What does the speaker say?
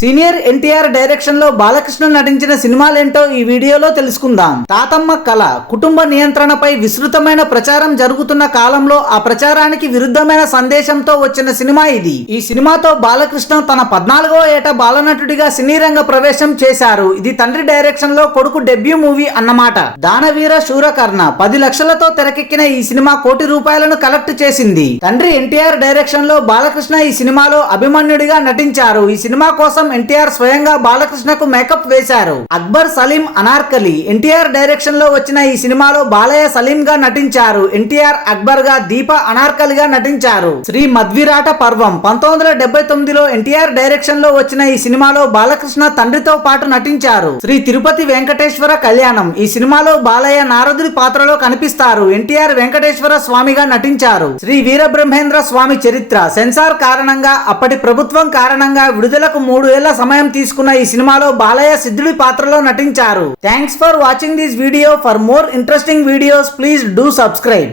Senior NTR direction లో బాలకృష్ణ నటించిన సినిమాలేంటో ఈ వీడియోలో తెలుసుకుందాం. తాతమ్మ కళ కుటుంబ నియంత్రణపై విస్తృతమైన ప్రచారం జరుగుతున్న కాలంలో ఆ ప్రచారానికి విరుద్ధమైన సందేశంతో వచ్చిన సినిమా ఇది. ఈ సినిమాతో బాలకృష్ణ తన 14వ ఏట బాలనటుడిగా సినీ రంగ ప్రవేశం చేశారు. ఇది తండ్రి డైరెక్షన్ లో కొడుకు డెబ్యూ మూవీ అన్నమాట. దానవీర శూరకర్ణ 10 లక్షలతో తెరకెక్కిన ఈ సినిమా ₹1 కోటి కలెక్ట్ చేసింది. తండ్రి ఎన్టీఆర్ డైరెక్షన్ లో బాలకృష్ణ ఈ సినిమాలో అభిమన్యుడిగా నటించారు. ఈ సినిమా కోసం ఎన్టీఆర్ స్వయంగా బాలకృష్ణకు మేకప్ వేశారు. అక్బర్ సలీం అనార్కలి ఎన్టీఆర్ డైరెక్షన్ లో వచ్చిన ఈ సినిమాలో బాలయ్య సలీం గా నటించారు. ఎన్టీఆర్ అక్బర్ గా, దీప అనార్కలిగా నటించారు. శ్రీ మధ్విరాట పర్వం 1979లో ఎన్టీఆర్ డైరెక్షన్ లో వచ్చిన ఈ సినిమాలో బాలకృష్ణ తండ్రితో పాటు నటించారు. శ్రీ తిరుపతి వెంకటేశ్వర కళ్యాణం ఈ సినిమాలో బాలయ్య నారదుడి పాత్రలో కనిపిస్తారు. ఎన్టీఆర్ వెంకటేశ్వర స్వామిగా నటించారు. శ్రీ వీరబ్రహ్మేంద్ర స్వామి చరిత్ర సెన్సార్ కారణంగా, అప్పటి ప్రభుత్వం కారణంగా విడుదలకు 3 ఏళ్ల సమయం తీసుకున్న ఈ సినిమాలో బాలయ్య సిద్ధుడి పాత్రలో నటించారు. Thanks for watching this video. For more interesting videos please do subscribe.